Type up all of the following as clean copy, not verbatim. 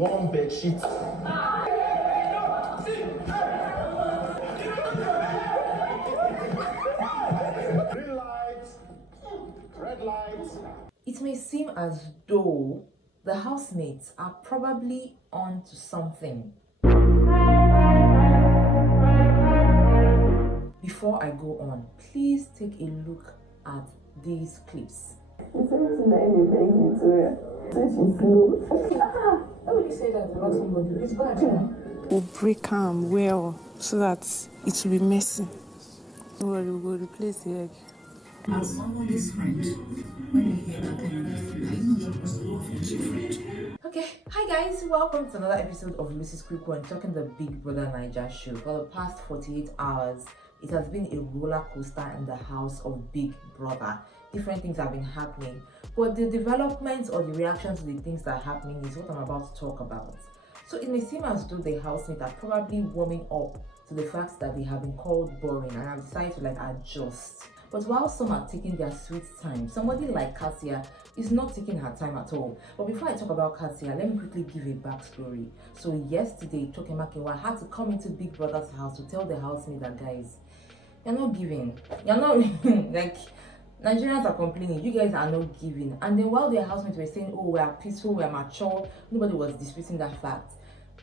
Warm bed sheets. Green lights, red lights. It may seem as though the housemates are probably on to something. Before I go on, please take a look at these clips. We'll break them well so that it will be messy. We'll replace the egg. As somebody's friend, when you hear that kind of thing, I know that was different. Okay, hi guys, welcome to another episode of Lucy's Quick One, talking the Big Brother Naija show. For the past 48 hours, it has been a roller coaster in the house of Big Brother. Different things have been happening, but the developments or the reaction to the things that are happening is what I'm about to talk about. So it may seem as though the housemates are probably warming up to the fact that they have been called boring and have decided to adjust. But while some are taking their sweet time, somebody like Kassia is not taking her time at all. But before I talk about Kassia, let me quickly give a backstory. So yesterday, Toke Makinwa had to come into Big Brother's house to tell the housemates that, guys, you're not giving. You're not like Nigerians are complaining, you guys are not giving. And then while their housemates were saying, oh, we're peaceful, we're mature, nobody was disputing that fact.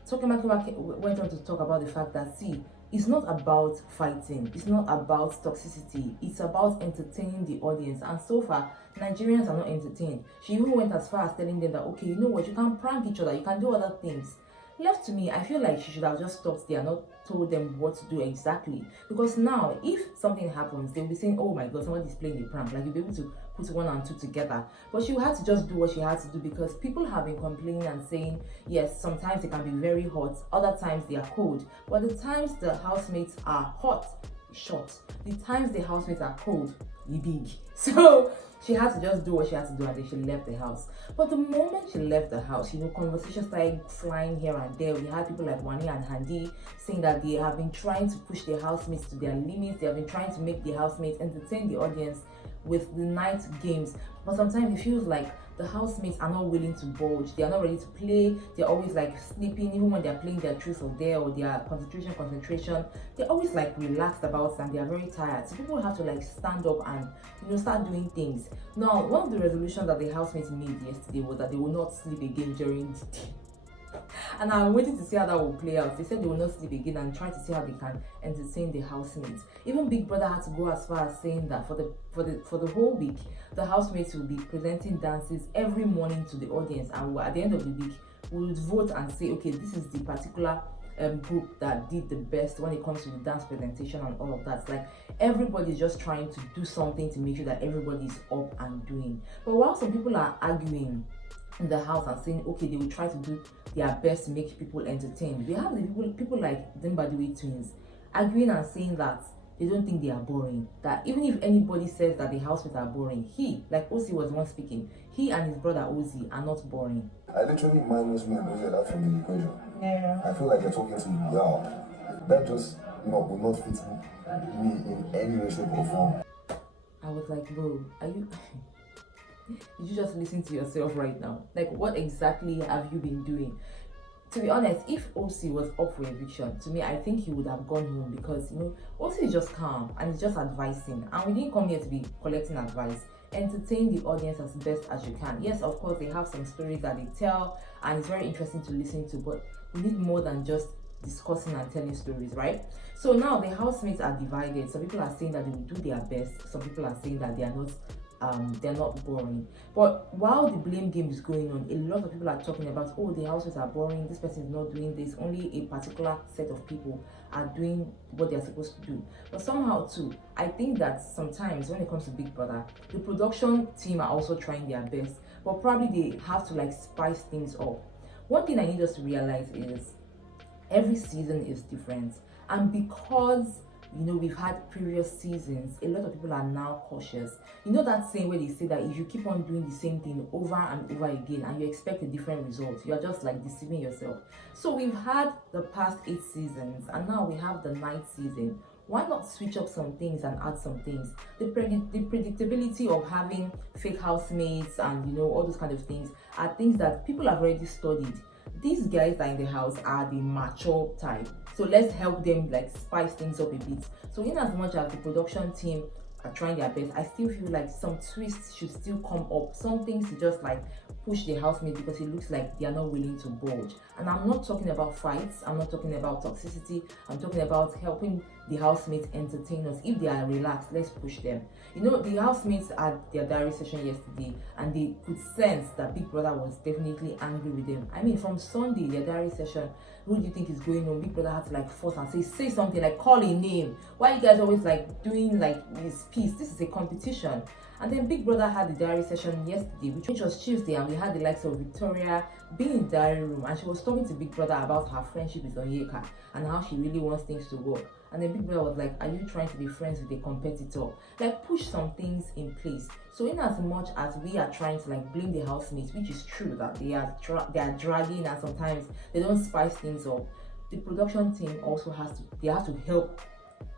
Toke Makinwa went on to talk about the fact that, see, it's not about fighting, it's not about toxicity, it's about entertaining the audience. And so far, Nigerians are not entertained. She even went as far as telling them that, okay, you know what, you can prank each other, you can do other things. Left to me, I feel like she should have just stopped there, not told them what to do exactly. Because now, if something happens, they'll be saying, oh my god, somebody's playing a prank. Like, you'll be able to put one and two together. But she had to just do what she had to do, because people have been complaining and saying, yes, sometimes it can be very hot, other times they are cold. But the times the housemates are hot, short. The times the housemates are cold, big. So she had to just do what she had to do, and then she left the house. But the moment she left the house, conversations started flying here and there. We had people like Wani and Handi saying that they have been trying to push their housemates to their limits. They have been trying to make the housemates entertain the audience with the night games. But sometimes it feels like the housemates are not willing to budge. They are not ready to play. They're always sleeping, even when they're playing their truth or dare or their concentration. They're always relaxed about it, and they are very tired. So people have to stand up and start doing things. Now, one of the resolutions that the housemates made yesterday was that they will not sleep again during the day. And I'm waiting to see how that will play out. They said they will not sleep again and try to see how they can entertain the housemates. Even Big Brother had to go as far as saying that for the whole week, the housemates will be presenting dances every morning to the audience, and at the end of the week, we will vote and say, okay, this is the particular group that did the best when it comes to the dance presentation and all of that. Everybody's just trying to do something to make sure that everybody's up and doing. But while some people are arguing in the house and saying, okay, they will try to do their best to make people entertained, we have the people like Dimbadiwe twins arguing and saying that they don't think they are boring. That even if anybody says that the housemates are boring, he, like Osi was once speaking, he and his brother Ozi are not boring. I literally minus me and Ozi out from the equation. Yeah. I feel like you're talking to y'all. That just will not fit me in any way, shape, or form. I was like, bro, are you did you just listen to yourself right now? What exactly have you been doing? To be honest, if OC was up for eviction, to me, I think he would have gone home, because OC is just calm and he's just advising, and we didn't come here to be collecting advice. Entertain the audience as best as you can. Yes, of course, they have some stories that they tell, and it's very interesting to listen to, but we need more than just discussing and telling stories, right? So now the housemates are divided. Some people are saying that they will do their best. Some people are saying that they're not boring. But while the blame game is going on, a lot of people are talking about, oh, the housemates are boring, this person is not doing this, only a particular set of people are doing what they're supposed to do. But somehow too, I think that sometimes when it comes to Big Brother, the production team are also trying their best, but probably they have to spice things up. One thing I need us to realize is every season is different, and because we've had previous seasons, a lot of people are now cautious. That saying where they say that if you keep on doing the same thing over and over again and you expect a different result, you're just deceiving yourself. So we've had the past 8 seasons, and now we have the 9th season. Why not switch up some things and add some things? The predictability of having fake housemates and all those kind of things are things that people have already studied. these guys that are in the house are the mature type, so let's help them like spice things up a bit. So in as much as the production team are trying their best, I still feel like some twists should still come up, some things to just like push the housemate, because it looks like they are not willing to budge. And I'm not talking about fights, I'm not talking about toxicity, I'm talking about helping the housemates entertain us. If they are relaxed, let's push them. You know, the housemates had their diary session yesterday and they could sense that Big Brother was definitely angry with them. I mean, from Sunday, their diary session, who do you think is going on? Big Brother had to like force and say something, like call a name. Why you guys always like doing like this piece? This is a competition. And then Big Brother had the diary session yesterday, which was Tuesday, and we had the likes of Victoria being in the diary room, and she was talking to Big Brother about her friendship with Onyeka and how she really wants things to work. And then Big Brother was like, are you trying to be friends with a competitor? Like, push some things in place. So in as much as we are trying to like blame the housemates, which is true that they are dragging and sometimes they don't spice things up, the production team also have to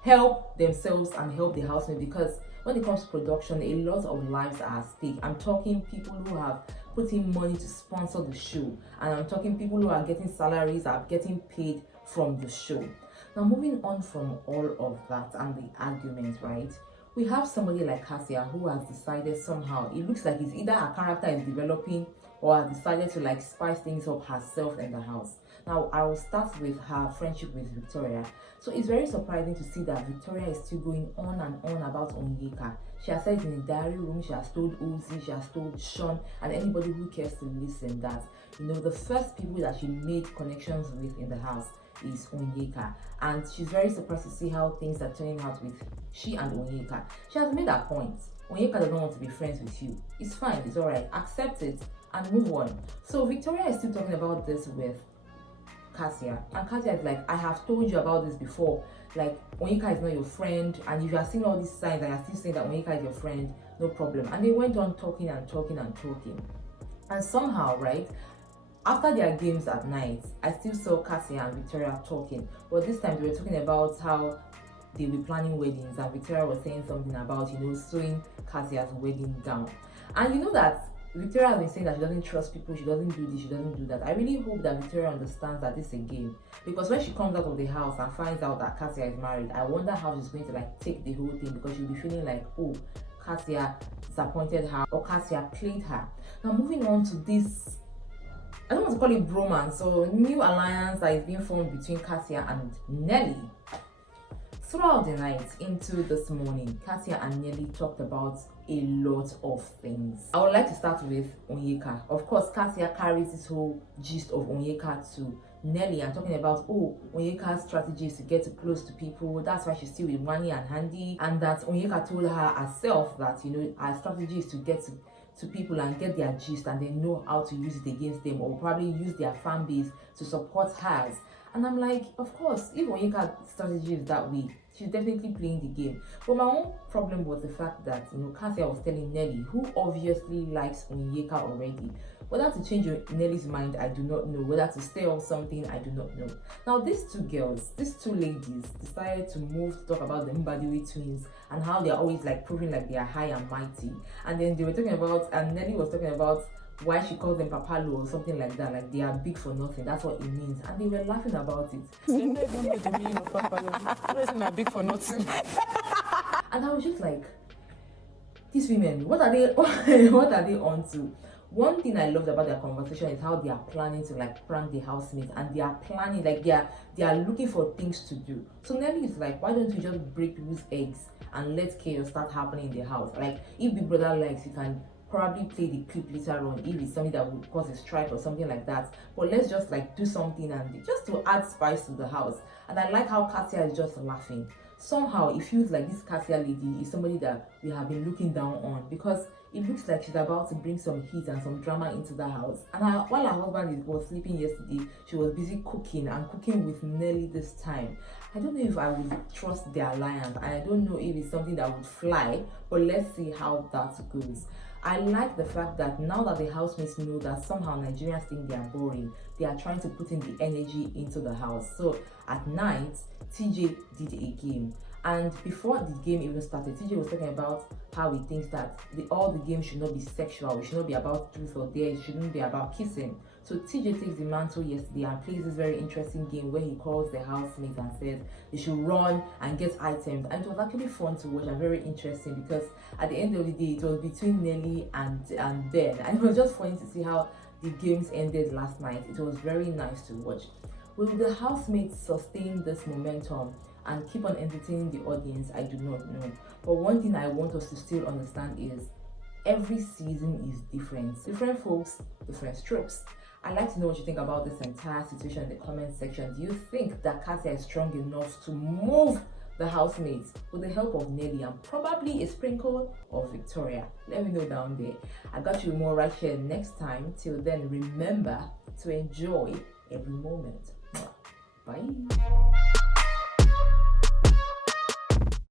help themselves and help the housemates, because when it comes to production, a lot of lives are at stake. I'm talking people who have put in money to sponsor the show, and I'm talking people who are getting salaries, are getting paid from the show. Now, moving on from all of that and the arguments, right? We have somebody like Kassia who has decided somehow, it looks like it's either her character is developing or has decided to like spice things up herself in the house. Now, I will start with her friendship with Victoria. So it's very surprising to see that Victoria is still going on and on about Onyeka. She has said in the diary room, she has told Uzi, she has told Sean, and anybody who cares to listen, that, you know, the first people that she made connections with in the house is Onyeka. And she's very surprised to see how things are turning out with she and Onyeka. She has made her point. Onyeka doesn't want to be friends with you. It's fine, it's alright. Accept it and move on. So Victoria is still talking about this with Kassia, and Kassia is like, I have told you about this before, like Onyeka is not your friend, and if you are seeing all these signs and you are still saying that Onyeka is your friend, no problem. And they went on talking and talking and talking, and somehow, right, after their games at night, I still saw Kassia and Victoria talking, but this time they were talking about how they were planning weddings, and Victoria was saying something about, you know, sewing Kassia's wedding gown. And you know that Victoria has been saying that she doesn't trust people, she doesn't do this, she doesn't do that. I really hope that Victoria understands that this is a game, because when she comes out of the house and finds out that Kassia is married, I wonder how she's going to like take the whole thing, because she'll be feeling like, oh, Kassia disappointed her or Kassia played her. Now, moving on to this, I don't want to call it bromance, so new alliance that is being formed between Kassia and Nelly. Throughout the night into this morning, Kassia and Nelly talked about a lot of things. I would like to start with Onyeka. Of course, Kassia carries this whole gist of Onyeka to Nelly and talking about, oh, Onyeka's strategy is to get close to people. That's why she's still with Wani and Handy. And that Onyeka told her herself that, you know, her strategy is to get to people and get their gist, and they know how to use it against them, or probably use their fan base to support hers. And I'm like, of course, if Onyeka's strategy is that way, she's definitely playing the game. But my own problem was the fact that, you know, Kassia was telling Nelly, who obviously likes Onyeka already. Whether to change Nelly's mind, I do not know. Whether to stay on something, I do not know. Now, these two girls, these two ladies, decided to move to talk about the Mbadiwe twins and how they're always like proving like they are high and mighty. And then they were talking about, and Nelly was talking about why she calls them Papalo or something like that, like they are big for nothing. That's what it means. And they were laughing about it. They don't know the meaning of Papalo. They are big for nothing. And I was just like, these women, what are they what are they on to? One thing I loved about their conversation is how they are planning to like prank the housemates, and they are planning, like they are looking for things to do. So Nelly is like, why don't you just break loose eggs and let chaos start happening in the house? Like, if Big Brother likes, you can probably play the clip later on if it's something that would cause a strike or something like that. But let's just like do something and just to add spice to the house. And I like how Kassia is just laughing. Somehow it feels like this Kassia lady is somebody that we have been looking down on, because it looks like she's about to bring some heat and some drama into the house. And while her husband was sleeping yesterday, she was busy cooking, and cooking with Nelly this time. I don't know if I would trust their alliance, and I don't know if it's something that would fly, but let's see how that goes. I like the fact that now that the housemates know that somehow Nigerians think they are boring, they are trying to put in the energy into the house. So at night, TJ did a game. And before the game even started, TJ was talking about how he thinks that all the games should not be sexual. It should not be about truth or dare. It shouldn't be about kissing. So TJ takes the mantle yesterday and plays this very interesting game where he calls the housemates and says they should run and get items, and it was actually fun to watch and very interesting because at the end of the day it was between Nelly and Ben, and it was just funny to see how the games ended last night. It was very nice to watch. Will the housemates sustain this momentum and keep on entertaining the audience? I do not know, but one thing I want us to still understand is every season is different folks, different strokes. I'd like to know what you think about this entire situation in the comment section. Do you think that Kassia is strong enough to move the housemates with the help of Nelly and probably a sprinkle of Victoria? Let me know down there. I got you more right here next time. Till then, remember to enjoy every moment. Bye.